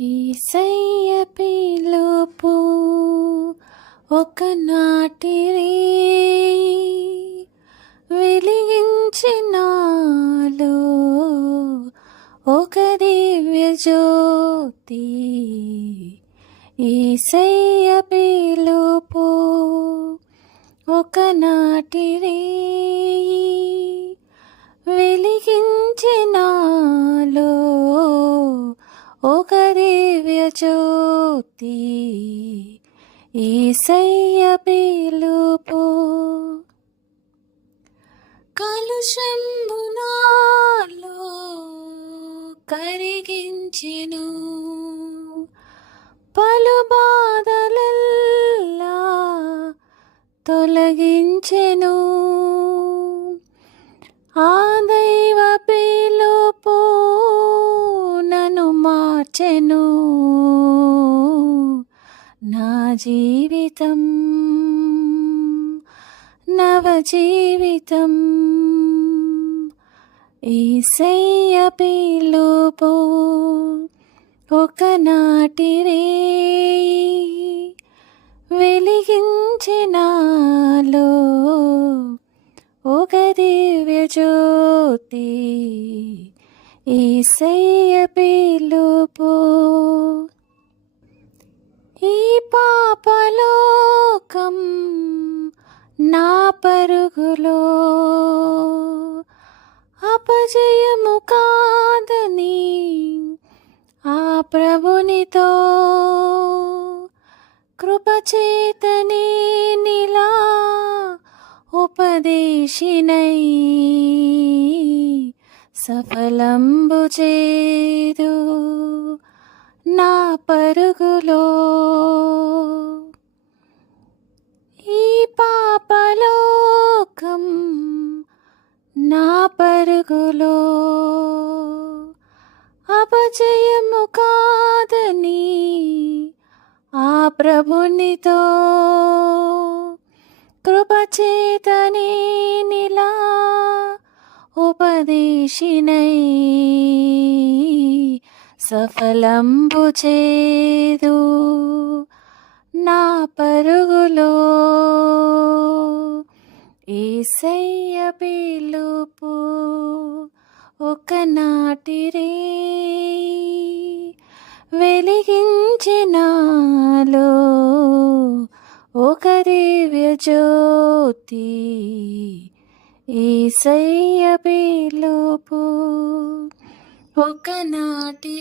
యేసయ్య పిలుపు ఒకనాటి వెలిగించినాలో ఒక దివ్య జ్యోతి. యేసయ్య పిలుపు ఒకనాటి వెలిగించినాలో ఒక దివ్య జ్యోతి. యేసయ్య పిలుపు కలుషంబు నాలో కరిగించెను, పలు బాధలెల్లా తొలగించెను. ఆ దైవ పిలుపు నన్ను మార్చెను, నా జీవితం నవ జీవితం. యేసయ్య పిలుపు ఒకనాటి వెలిగించినాలో ఒక దివ్య జ్యోతి. యేసయ్య పిలుపు ఈ పాపలోకం నా పరుగులో అపజయము కాదని ఆ ప్రభునితో కృపచేతనే నిలా ఉపదేశినై సఫలంబు చేదు నా పరుగులో. ఈ పాపలోకం నా పరుగులో అపజయము కాదని ఆ ప్రభునితో కృపచేతనే నిలా ఉపదేశినై సఫలంబు చేదు నా పరుగులో. యేసయ్య పిలుపు ఒకనాటి వెలిగించినాలో ఒక దివ్య జ్యోతి. యేసయ్య పిలుపు ఒకనాటి